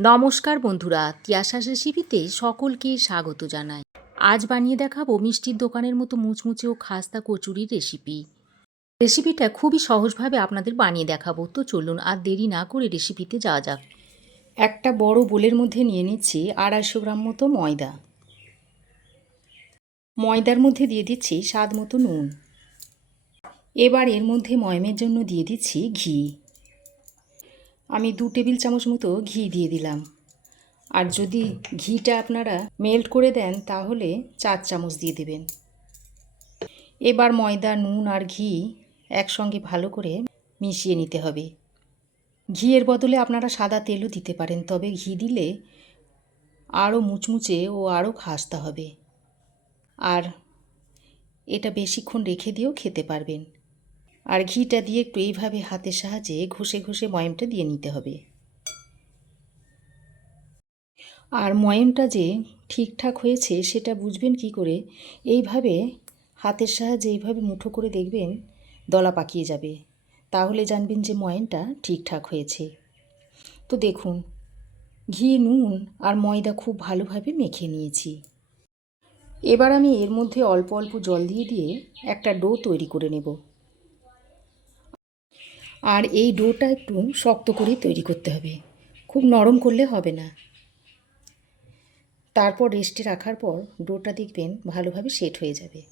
নমস্কার বন্ধুরা তিয়াশাস রেসিপিতে সকলকে স্বাগত জানাই। আজ বানিয়ে দেখাবো মিষ্টির দোকানের মতো মুচমুচে ও খাস্তা কচুরির রেসিপি। রেসিপিটা খুবই সহজভাবে আপনাদের বানিয়ে দেখাবো, তো চলুন আর দেরি না করে রেসিপিতে যাওয়া যাক। একটা বড় বোলের মধ্যে নিয়ে নিচ্ছি আড়াইশো গ্রাম মতো ময়দা। ময়দার মধ্যে দিয়ে দিচ্ছি স্বাদ মতো নুন। এবার এর মধ্যে ময়মের জন্য দিয়ে দিচ্ছি ঘি। আমি দু টেবিল চামচ মতো ঘি দিয়ে দিলাম। আর যদি ঘিটা আপনারা মেল্ট করে দেন, তাহলে চার চামচ দিয়ে দেবেন। এবার ময়দা, নুন আর ঘি একসঙ্গে ভালো করে মিশিয়ে নিতে হবে। ঘিয়ের বদলে আপনারা সাদা তেলও দিতে পারেন, তবে ঘি দিলে আরও মুচমুচে ও আরও খাস্তা হবে। আর এটা বেশিক্ষণ রেখে দিয়েও খেতে পারবেন। আর ঘিটা দিয়ে একটু এইভাবে হাতের সাহায্যে ঘষে ঘষে ময়মটা দিয়ে নিতে হবে। আর ময়মটা যে ঠিকঠাক হয়েছে সেটা বুঝবেন কি করে? এইভাবে হাতের সাহায্যে এইভাবে মুঠো করে দেখবেন দলা পাকিয়ে যাবে। তাহলে জানবেন যে ময়নটা ঠিকঠাক হয়েছে। তো দেখুন, ঘি, নুন আর ময়দা খুব ভালোভাবে মেখে নিয়েছি। এবার আমি এর মধ্যে অল্প অল্প জল দিয়ে দিয়ে একটা ডো তৈরি করে নেব। আর এই ডোটা একটু শক্ত করেই তৈরি করতে হবে। খুব নরম করলে হবে না। তারপর রেস্টে রাখার পর ডোটা দেখবেন ভালোভাবে সেট হয়ে যাবে।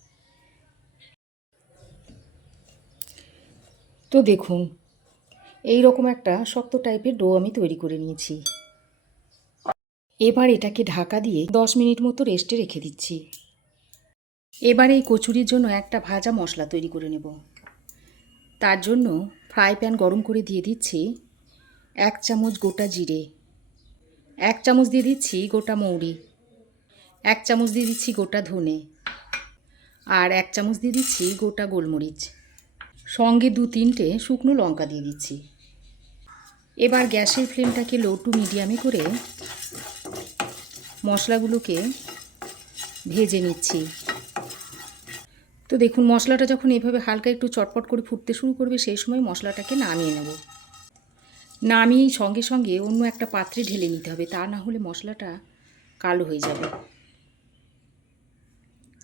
তো দেখুন এই রকম একটা শক্ত টাইপের ডো আমি তৈরি করে নিয়েছি। এবার এটাকে ঢাকা দিয়ে দশ মিনিট মতো রেস্টে রেখে দিচ্ছি। এবার এই কচুরির জন্য একটা ভাজা মশলা তৈরি করে নেব। তার জন্য ফ্রাই প্যান গরম করে দিয়ে দিচ্ছি এক চামচ গোটা জিরে, এক চামচ দিয়ে দিচ্ছি গোটা মৌরি, এক চামচ দিয়ে দিচ্ছি গোটা ধনে আর এক চামচ দিয়ে দিচ্ছি গোটা গোলমরিচ। সঙ্গে দু তিনটে শুকনো লঙ্কা দিয়ে দিচ্ছি। এবার গ্যাসের ফ্লেমটাকে লো টু মিডিয়ামে করে মশলাগুলোকে ভেজে নিচ্ছি। তো দেখুন, মশলাটা যখন এভাবে হালকা একটু চটপট করে ফুটতে শুরু করবে, সেই সময় মশলাটাকে নামিয়ে নেব। নামিয়ে সঙ্গে সঙ্গে অন্য একটা পাত্রে ঢেলে নিতে হবে, তা না হলে মশলাটা কালো হয়ে যাবে।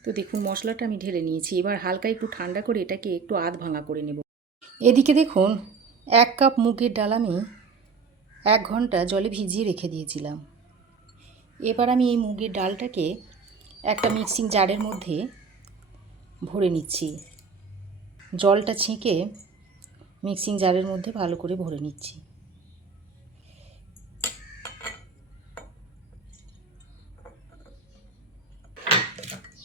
তো দেখুন, মশলাটা আমি ঢেলে নিয়েছি। এবার হালকা একটু ঠান্ডা করে এটাকে একটু আধ ভাঙা করে নেব। এদিকে দেখুন, এক কাপ মুগের ডাল আমি এক ঘণ্টা জলে ভিজিয়ে রেখে দিয়েছিলাম। এবার আমি এই মুগের ডালটাকে একটা মিক্সিং জারের মধ্যে ভরে নিচ্ছি। জলটা ছেঁকে মিক্সিং জারের মধ্যে ভালো করে ভরে নিচ্ছি।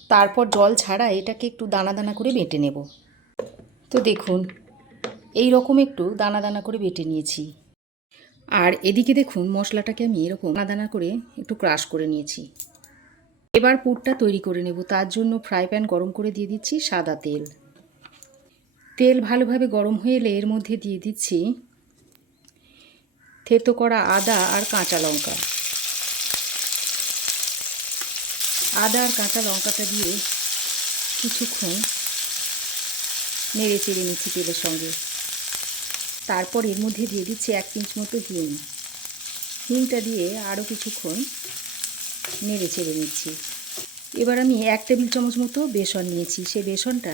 তারপর জল ছাড়া এটাকে একটু দানা দানা করে বেটে নেব। তো দেখুন, এই রকম একটু দানা দানা করে বেটে নিয়েছি। আর এদিকে দেখুন, মশলাটাকে আমি এরকম দানা দানা করে একটু ক্রাশ করে নিয়েছি। এবার পুরটা তৈরি করে নেব। তার জন্য ফ্রাই প্যান গরম করে দিয়ে দিচ্ছি সাদা তেল। তেল ভালোভাবে গরম হয়ে এলে এর মধ্যে দিয়ে দিচ্ছি থেতো করা আদা আর কাঁচা লঙ্কা। আদা আর কাঁচা লঙ্কাটা দিয়ে কিছুক্ষণ নেড়ে চেড়ে নিচ্ছি তেলের সঙ্গে। তারপর এর মধ্যে দিয়ে দিচ্ছি এক পিঞ্চ মতো হিং। হিংটা দিয়ে আরও কিছুক্ষণ নেড়ে চেড়ে নিচ্ছি। এবার আমি এক টেবিল চামচ মতো বেসন নিয়েছি সেই বেসনটা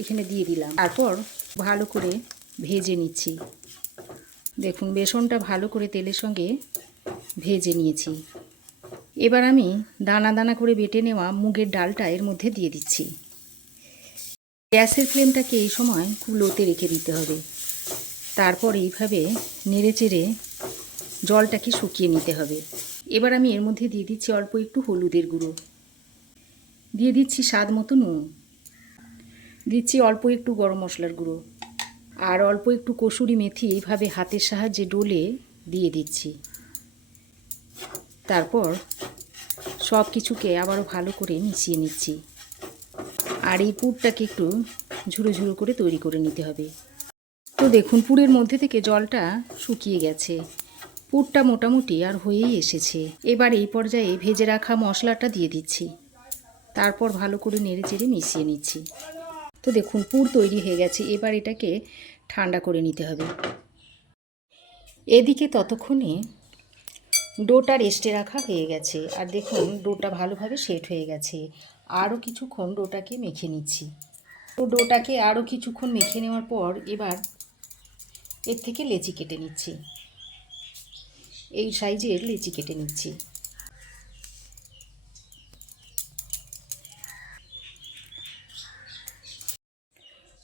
এখানে দিয়ে দিলাম। তারপর ভালো করে ভেজে নিচ্ছি। দেখুন, বেসনটা ভালো করে তেলের সঙ্গে ভেজে নিয়েছি। এবার আমি দানা দানা করে বেটে নেওয়া মুগের ডালটা এর মধ্যে দিয়ে দিচ্ছি। গ্যাসের ফ্লেমটাকে এই সময় খুব লোতে রেখে দিতে হবে। তারপর এইভাবে নেড়ে চেড়ে জলটাকে শুকিয়ে নিতে হবে। এবার আমি এর মধ্যে দিয়ে দিচ্ছি অল্প একটু হলুদের গুঁড়ো। দিয়ে দিচ্ছি স্বাদ মতো নুন। দিচ্ছি অল্প একটু গরম মশলার গুঁড়ো আর অল্প একটু কসুরি মেথি এইভাবে হাতের সাহায্যে ডলে দিয়ে দিচ্ছি। তারপর সব কিছুকে আবারও ভালো করে মিশিয়ে নিচ্ছি। আর এই পুরটাকে একটু ঝুড়ো ঝুড়ো করে তৈরি করে নিতে হবে। তো দেখুন, পুরের মধ্যে থেকে জলটা শুকিয়ে গেছে। পুরটা মোটামুটি আর হয়েই এসেছে। এবার এই পর্যায়ে ভেজে রাখা মশলাটা দিয়ে দিচ্ছি। তারপর ভালো করে নেড়ে চেড়ে মিশিয়ে নিচ্ছি। তো দেখুন, পুর তৈরি হয়ে গেছে। এবার এটাকে ঠান্ডা করে নিতে হবে। এদিকে ততক্ষণে ডোটা রেস্টে রাখা হয়ে গেছে। আর দেখুন, ডোটা ভালোভাবে সেট হয়ে গেছে। আরও কিছুক্ষণ ডোটাকে মেখে নিচ্ছি। তো ডোটাকে আরও কিছুক্ষণ মেখে নেওয়ার পর এবার এর থেকে লেচি কেটে নিচ্ছি। এই সাইজের লেচি কেটে নিচ্ছি।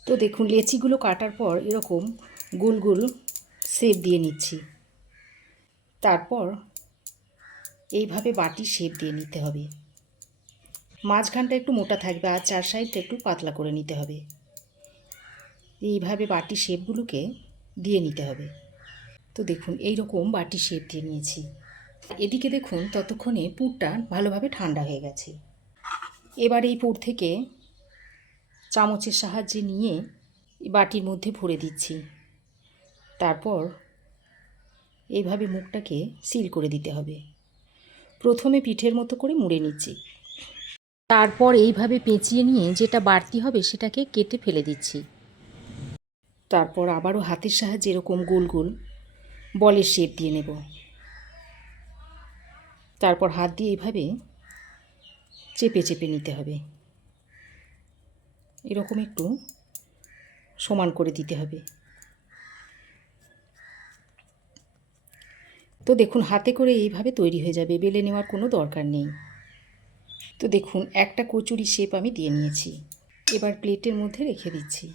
তো দেখুন, লেচিগুলো কাটার পর এরকম গোল গোল শেপ দিয়ে নিচ্ছি। তারপর এইভাবে বাটি শেপ দিয়ে নিতে হবে। মাঝখানটা একটু মোটা থাকবে, আর চার সাইডটা একটু পাতলা করে নিতে হবে। এইভাবে বাটি শেপগুলোকে দিয়ে নিতে হবে। তো দেখুন এই রকম বাটি শেপ দিয়ে নিয়েছি। এদিকে দেখুন, ততক্ষণে পুরটা ভালোভাবে ঠান্ডা হয়ে গেছে। এবার এই পুর থেকে চামচের সাহায্যে নিয়ে বাটির মধ্যে ভরে দিচ্ছি। তারপর এইভাবে মুখটাকে সিল করে দিতে হবে। প্রথমে পিঠের মতো করে মুড়ে নিচ্ছি। তারপর এইভাবে পেঁচিয়ে নিয়ে যেটা বাড়তি হবে সেটাকে কেটে ফেলে দিচ্ছি। তারপর আবারও হাতের সাহায্যে এরকম গোল গোল বলের শেপ দিয়ে নেব। তারপর হাত দিয়ে এইভাবে চেপে চেপে নিতে হবে। এরকম একটু সমান করে দিতে হবে। তো দেখুন, হাতে করে এইভাবে তৈরি হয়ে যাবে, বেলে নেওয়ার কোনো দরকার নেই। তো দেখুন, একটা কচুরি শেপ আমি দিয়ে নিয়েছি। এবার প্লেটের মধ্যে রেখে দিচ্ছি।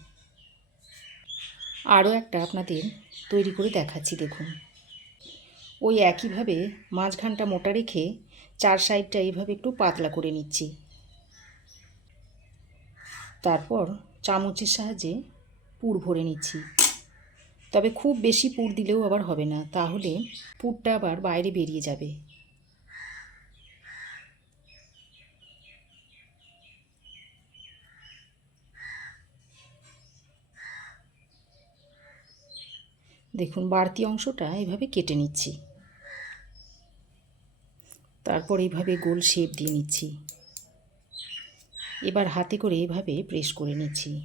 আরও একটা আপনাদের তৈরি করে দেখাচ্ছি, দেখুন। ওই একইভাবে মাঝখানটা মোটা রেখে চার সাইডটা এইভাবে একটু পাতলা করে নিচ্ছি। তারপর চামচের সাহায্যে পুর ভরে নিচ্ছি। তবে খুব বেশি পুর দিলেও আবার হবে না, তাহলে পুরটা আবার বাইরে বেরিয়ে যাবে। দেখুন, বাড়তি অংশটা এভাবে কেটে নিচ্ছি। তারপর এইভাবে গোল শেপ দিয়ে নিচ্ছি। এবার হাতে করে এভাবে প্রেস করে নিচ্ছি।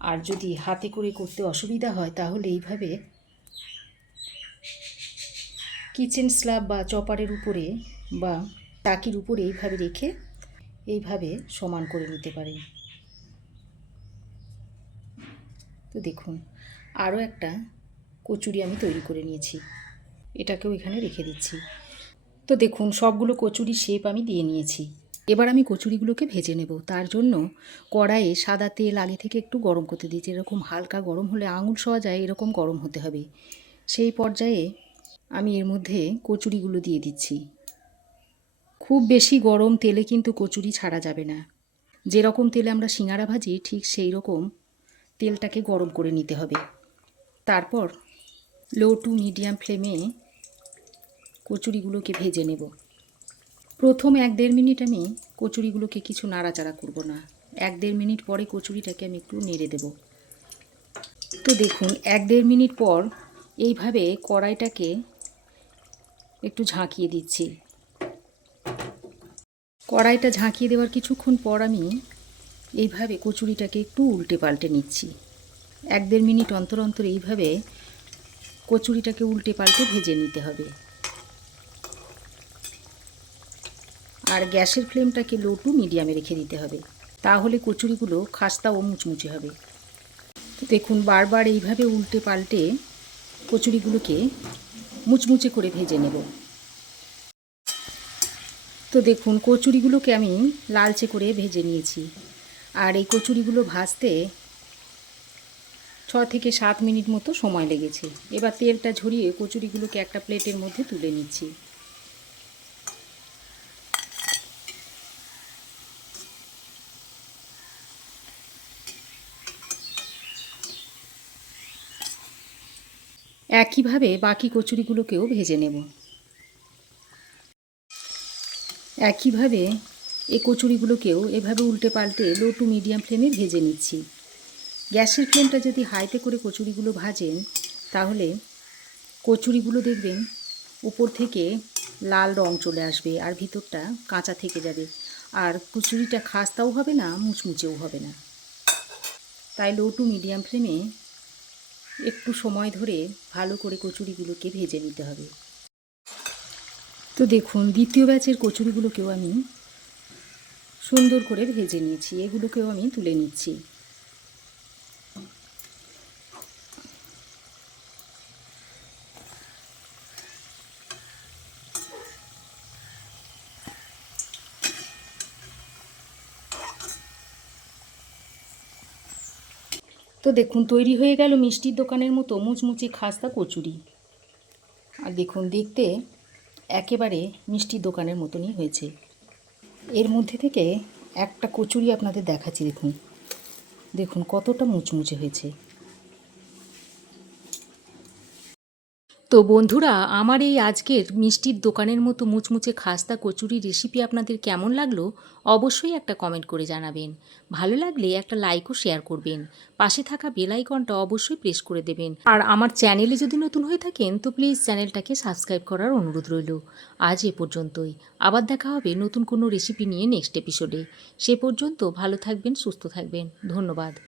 আর যদি হাতে করে করতে অসুবিধা হয়, তাহলে এইভাবে কিচেন স্ল্যাব বা চপারের উপরে বা টাকির উপরে এইভাবে রেখে এইভাবে সমান করে নিতে পারেন। তো দেখুন, আরও একটা কচুরি আমি তৈরি করে নিয়েছি। এটাকেও এখানে রেখে দিচ্ছি। তো দেখুন, সবগুলো কচুরি শেপ আমি দিয়ে নিয়েছি। এবার আমি কচুরিগুলোকে ভেজে নেব। তার জন্য কড়াইয়ে সাদা তেল আগে থেকে একটু গরম করতে দিয়েছি। এরকম হালকা গরম হলে আঙুল সওয়া যায়, এরকম গরম হতে হবে। সেই পর্যায়ে আমি এর মধ্যে কচুরিগুলো দিয়ে দিচ্ছি। খুব বেশি গরম তেলে কিন্তু কচুরি ছাড়া যাবে না। যেরকম তেলে আমরা সিঙ্গারা ভাজি, ঠিক সেই রকম তেলটাকে গরম করে নিতে হবে। তারপর লো টু মিডিয়াম ফ্লেমে কচুরিগুলোকে ভেজে নেব। প্রথম এক দেড় মিনিট আমি কচুরিগুলোকে কিছু নাড়াচাড়া করব না। এক দেড় মিনিট পরে কচুরিটাকে আমি একটু নেড়ে দেব। তো দেখুন, এক দেড় মিনিট পর এইভাবে কড়াইটাকে একটু ঝাঁকিয়ে দিচ্ছি। কড়াইটা ঝাঁকিয়ে দেওয়ার কিছুক্ষণ পর আমি এইভাবে কচুরিটাকে একটু উল্টে পাল্টে নিচ্ছি। এক দেড় মিনিট অন্তর অন্তর এইভাবে কচুরিটাকে উল্টে পাল্টে ভেজে নিতে হবে। আর গ্যাসের ফ্লেমটাকে লো টু মিডিয়ামে রেখে দিতে হবে। তাহলে কচুরিগুলো খাস্তা ও মুচমুচে হবে। দেখুন, বারবার এইভাবে উল্টে পাল্টে কচুরিগুলোকে মুচমুচে করে ভেজে নেব। তো দেখুন, কচুরিগুলোকে আমি লালচে করে ভেজে নিয়েছি। আর এই কচুরিগুলো ভাজতে ছ থেকে সাত মিনিট মতো সময় লেগেছে। এবার তেলটা ঝরিয়ে কচুরিগুলোকে একটা প্লেটের মধ্যে তুলে নিচ্ছি। একইভাবে বাকি কচুরিগুলোকেও ভেজে নেব। একইভাবে এই কচুরিগুলোকেও এভাবে উল্টে পাল্টে লো টু মিডিয়াম ফ্লেমে ভেজে নিচ্ছি। গ্যাসের ফ্লেমটা যদি হাইতে করে কচুরিগুলো ভাজেন, তাহলে কচুরিগুলো দেখবেন উপর থেকে লাল রং চলে আসবে আর ভিতরটা কাঁচা থেকে যাবে। আর কচুরিটা খাস্তাও হবে না, মুচমুচেও হবে না। তাই লো টু মিডিয়াম ফ্লেমে একটু সময় ধরে ভালো করে কচুরিগুলোকে ভেজে নিতে হবে। তো দেখুন, দ্বিতীয় ব্যাচের কচুরিগুলোকেও আমি সুন্দর করে ভেজে নিয়েছি। এগুলোকেও আমি তুলে নিচ্ছি। তো দেখুন, তৈরি হয়ে গেল মিষ্টির দোকানের মতো মুচমুচে খাস্তা কচুরি। আর দেখুন, দেখতে একেবারে মিষ্টির দোকানের মতনই হয়েছে। এর মধ্যে থেকে একটা কচুরি আপনাদের দেখাচ্ছি, দেখুন। দেখুন, কতটা মুচমুচে হয়েছে। তো বন্ধুরা, আমার এই আজকের মিষ্টির দোকানের মতো মুচমুচে খাস্তা কচুরি রেসিপি আপনাদের কেমন লাগল অবশ্যই একটা কমেন্ট করে জানাবেন। ভালো লাগলে একটা লাইকও শেয়ার করবেন। পাশে থাকা বেল আইকনটা অবশ্যই প্রেস করে দেবেন। আর আমার চ্যানেলে যদি নতুন হয়ে থাকেন, তো প্লিজ চ্যানেলটাকে সাবস্ক্রাইব করার অনুরোধ রইল। আজ এ পর্যন্তই। আবার দেখা হবে নতুন কোনো রেসিপি নিয়ে নেক্সট এপিসোডে সে পর্যন্ত ভালো থাকবেন, সুস্থ থাকবেন। ধন্যবাদ।